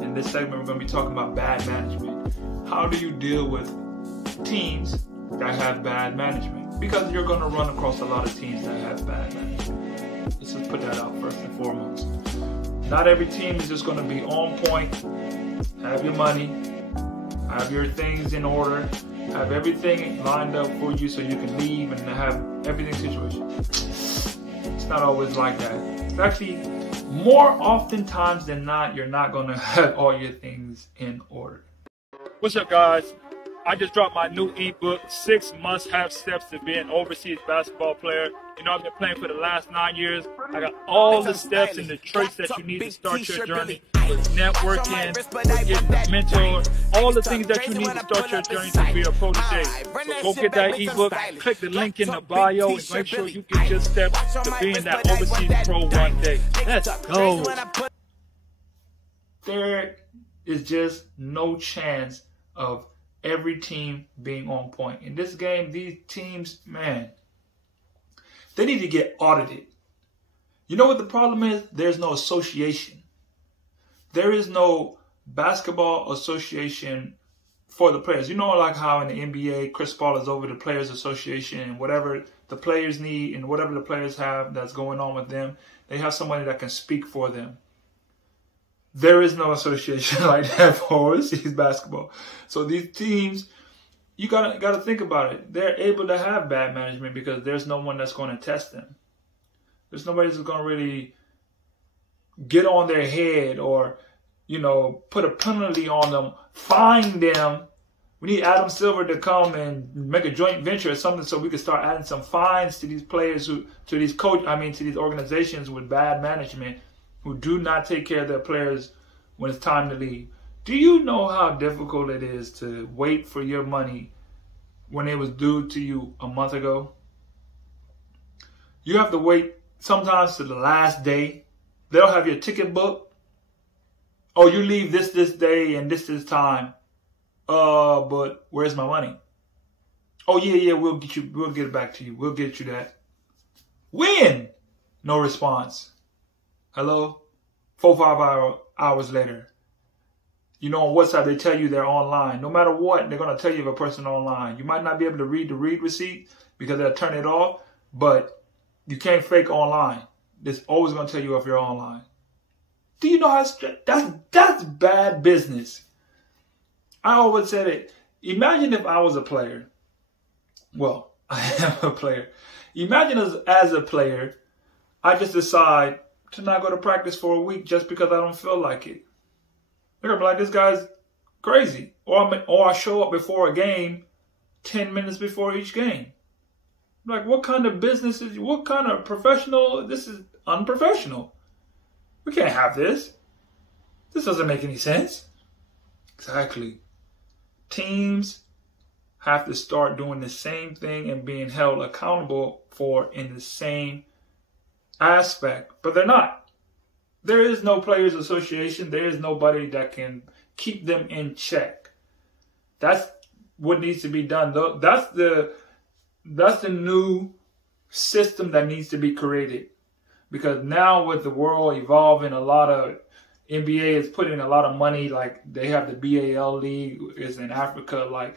In this segment, we're going to be talking about bad management. How do you deal with teams that have bad management? Because you're going to run across a lot of teams that have bad management. Let's just put that out first and foremost. Not every team is just going to be on point, have your money, have your things in order, have everything lined up for you so you can leave and have everything situated. It's not always like that. It's actually more oftentimes than not, you're not going to have all your things in order. What's up, guys? I just dropped my new ebook, 6 Must-Have Steps to Be an Overseas Basketball Player. You know, I've been playing for the last 9 years. I got all the steps and the traits that you need to start your journey with networking, with getting a mentor, all the things that you need to start your journey to be a protege. So go get that ebook, click the link in the bio, and make sure you get your steps to being that overseas pro one day. Let's go. There is just no chance of every team being on point. In this game, these teams, man, they need to get audited. You know what the problem is? There's no association. There is no basketball association for the players. You know, like how in the NBA, Chris Paul is over the Players Association, and whatever the players need and whatever the players have that's going on with them, they have somebody that can speak for them. There is no association like that for overseas basketball. So these teams, you gotta think about it. They're able to have bad management because there's no one that's going to test them. There's nobody that's going to really get on their head or, you know, put a penalty on them, fine them. We need Adam Silver to come and make a joint venture or something so we can start adding some fines to these players to these organizations with bad management who do not take care of their players when it's time to leave. Do you know how difficult it is to wait for your money when it was due to you a month ago? You have to wait sometimes to the last day. They'll have your ticket booked. Oh, you leave this day and this time. But where's my money? Oh, yeah, we'll get it back to you. We'll get you that. When? No response. Hello? 4-5 hours later. You know, on WhatsApp, they tell you they're online. No matter what, they're going to tell you if a person online. You might not be able to read the read receipt because they'll turn it off, but you can't fake online. It's always going to tell you if you're online. Do you know how that's bad business? I always said it. Imagine if I was a player. Well, I am a player. Imagine as a player, I just decide to not go to practice for a week just because I don't feel like it. They're going to be like, this guy's crazy. Or I show up before a game 10 minutes before each game. Like, what kind of business is, what kind of professional? This is unprofessional. We can't have this. This doesn't make any sense. Exactly. Teams have to start doing the same thing and being held accountable for in the same aspect, but they're not. There is no players association. There is nobody that can keep them in check. That's what needs to be done. That's the new system that needs to be created, because now with the world evolving, a lot of NBA is putting a lot of money. Like they have the BAL league is in Africa. Like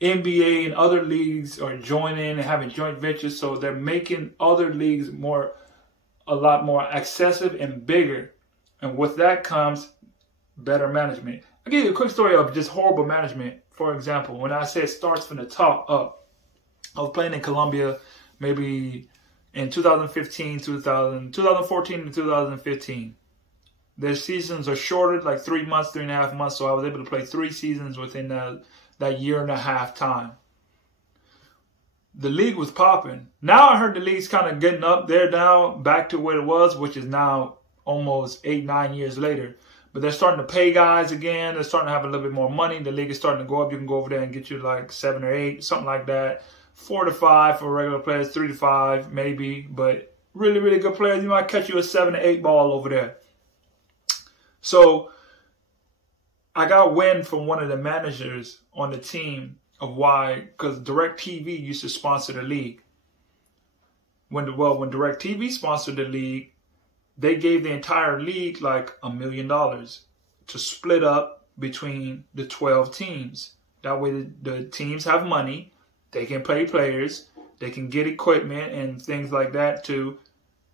NBA and other leagues are joining and having joint ventures, so they're making other leagues a lot more excessive and bigger. And with that comes better management. I'll give you a quick story of just horrible management. For example, when I say it starts from the top up, I was playing in Colombia maybe in 2014 to 2015. Their seasons are shorter, like 3 months, 3.5 months. So I was able to play 3 seasons within that year and a half time. The league was popping. Now I heard the league's kind of getting up there now, back to where it was, which is now almost 8-9 years later. But they're starting to pay guys again. They're starting to have a little bit more money. The league is starting to go up. You can go over there and get you like 7 or 8, something like that. 4 to 5 for regular players, 3 to 5 maybe. But really, really good players, you might catch you a 7 to 8 ball over there. So I got wind from one of the managers on the team of why, because DirecTV used to sponsor the league. When DirecTV sponsored the league, they gave the entire league like $1 million. to split up between the 12 teams. That way the teams have money, they can pay players, they can get equipment and things like that to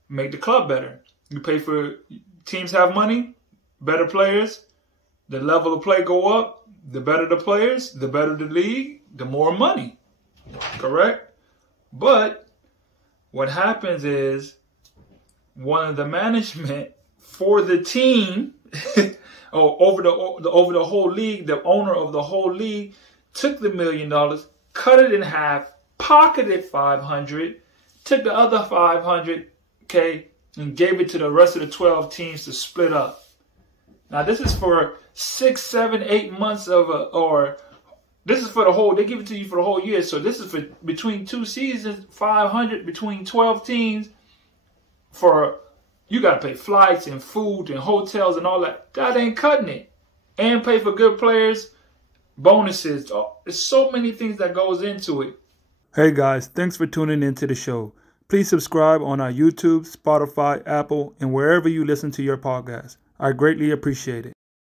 make the club better. You pay for, teams have money, better players, the level of play go up, the better the players, the better the league, the more money. Correct? But what happens is one of the management for the team over the whole league, the owner of the whole league took the $1 million, cut it in half, pocketed 500, took the other 500K and gave it to the rest of the 12 teams to split up. Now this is for 6, 7, 8 months or this is for the whole, they give it to you for the whole year. So this is for between 2 seasons, 500 between 12 teams for, you got to pay flights and food and hotels and all that. That ain't cutting it. And pay for good players, bonuses. Oh, there's so many things that goes into it. Hey guys, thanks for tuning into the show. Please subscribe on our YouTube, Spotify, Apple, and wherever you listen to your podcast. I greatly appreciate it.